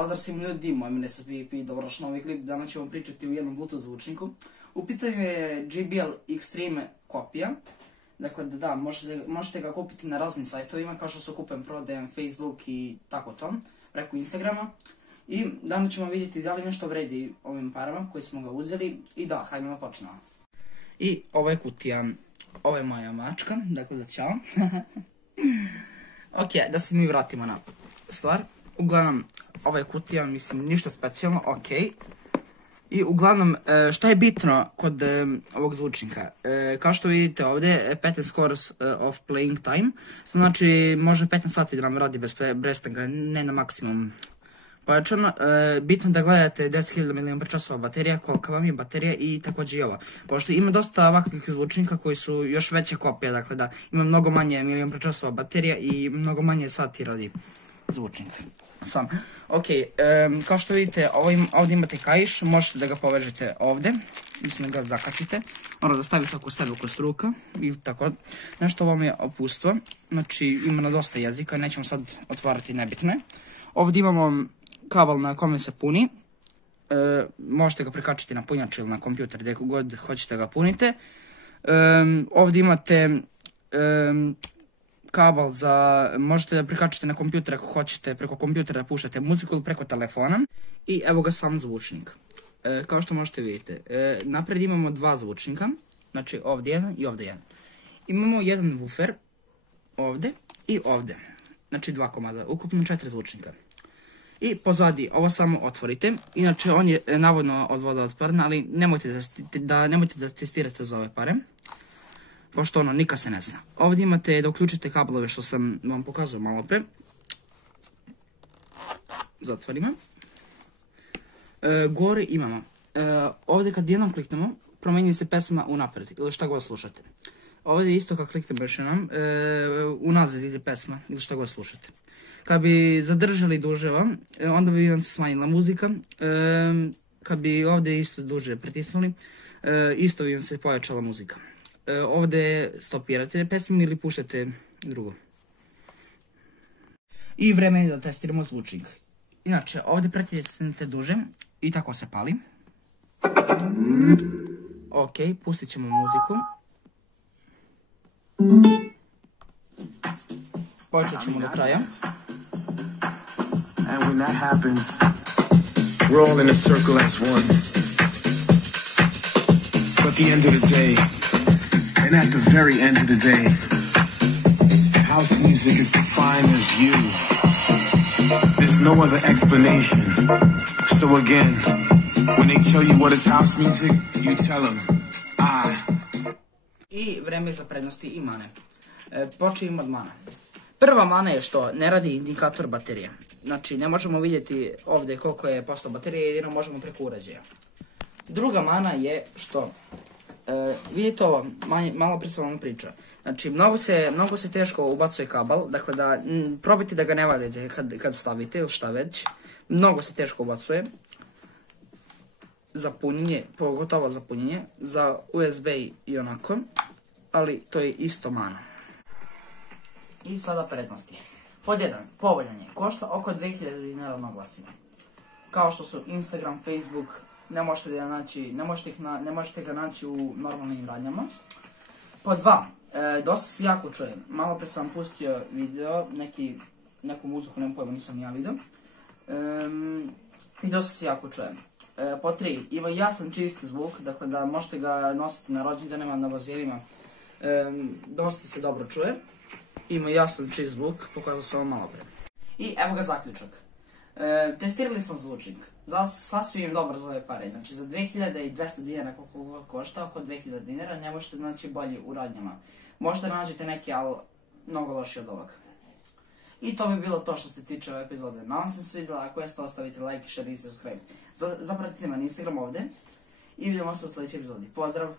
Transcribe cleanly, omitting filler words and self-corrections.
Pozdrav svim ljudi, moje ime je SPP, dobrodošli na novi klip. Danas ćemo pričati o jednom Bluetooth zvučniku. U pitanju je JBL Extreme kopija. Dakle, da, možete ga kupiti na raznim sajtovima, kao što su Kupujem, prodajem, Facebook i tako to, preko Instagrama. I danas ćemo vidjeti da li nešto vredi ovim parama koji smo ga uzeli. I da, hajmo da počnemo. I ovo je kutija, ovo je moja mačka, dakle da ćao. Ok, da se mi vratimo na stvar. Uglavnom, ovo je kutija, mislim, ništa specijalno, ok. I uglavnom, šta je bitno kod ovog zvučnika? Kao što vidite ovdje, 15 hours of playing time. Znači, može 15 sati da nam radi bez prestanka, ne na maksimum pojačano. Bitno da gledate 10.000 mAh baterija, kolika vam je baterija i također i ova. Pošto ima dosta ovakvih zvučnika koji su još veće kopije, dakle da ima mnogo manje mAh baterija i mnogo manje sati radi zvučnik. Sam. Ok, kao što vidite, ovdje imate kaiš, možete da ga povežete ovdje, mislim da ga zakačite, ono da stavite oko sebe oko struka i tako. Nešto ovo je opustvo, znači ima na dosta jezika, nećemo sad otvarati nebitne. Ovdje imamo kabel na kome se puni, možete ga prikačiti na punjač ili na kompjuter, gdje god hoćete ga punite. Ovdje imate kabel za, možete da prikačite na kompjuter ako hoćete preko kompjutera da puštate muziku ili preko telefona. I evo ga sam zvučnik. Kao što možete vidjeti, napred imamo dva zvučnika, znači ovdje jedan i ovdje jedan. Imamo jedan woofer, ovdje i ovdje, znači dva komada, ukupno 4 zvučnika. I pozadi ovo samo otvorite, inače on je navodno od vodootporan, ali nemojte da testirate za ove pare, pošto ono nikad se ne zna. Ovdje imate da uključite kablove što sam vam pokazao malo pre. Zatvorimo. Gore imamo. Ovdje kad jednom kliknemo, promijeni se pesma unaprijed ili šta god slušate. Ovdje isto kad kliknete još jednom, unazad ide pesma ili šta god slušate. Kad bi zadržali duže vam, onda bi vam se smanjila muzika. Kad bi ovdje isto duže pritisnuli, isto bi vam se pojačala muzika. Ovdje stopirate pesmu ili puštate drugo. I vreme je da testiramo zvučnik. Inače, ovdje pritisnete duže i tako se pali. Ok, pustit ćemo muziku. Počet ćemo do kraja. And when that happens, we're all in a circle as one. But the end of the day, and at the very end of the day, house music is defined as you. There's no other explanation. So again, when they tell you what is house music, you tell them, I vreme za prednosti i mane. Počinjemo od mana. Prva mana je što ne radi indikator baterije. Znači, ne možemo vidjeti ovdje koliko je posto baterije, jedino možemo preko uređaja. Druga mana je što, vidite ovo, malo prije sam vam priča. Znači, mnogo se teško ubacuje kabel, dakle da probajte da ga ne vadite kad stavite ili šta već. Mnogo se teško ubacuje. Za punjenje, pogotovo za punjenje, za USB i onako, ali to je isto mana. I sada prednosti. Pod 1. Povoljan je. Košta oko 2000 dinara na oglasima. Kao što su Instagram, Facebook, ne možete ga naći u normalnim radnjama. Pod 2. Dosta se jako čuje. Malo pre sam pustio video, neku muziku, nemam pojma, nisam ja video. I dosta se jako čuje. Pod 3. Ima jasan čist zvuk, dakle da možete ga nositi na rođendanima, na bazirima. Dosta se dobro čuje. Ima jasan čist zvuk, pokazao sam vam malo pre. I evo ga zaključak. Testirali smo zvučnik. Sasvim dobro za ove pare. Znači za 2200 dinara koliko košta, oko 2000 dinara, ne možete naći bolji u radnjama. Možete nađete neki, ali mnogo loši od ovoga. I to bi bilo to što se tiče ove epizode. Nadam se svidjela, ako jeste ostavite like, share i subscribe. Zapratite me na Instagram ovdje. I vidimo se u sljedećoj epizodi. Pozdrav!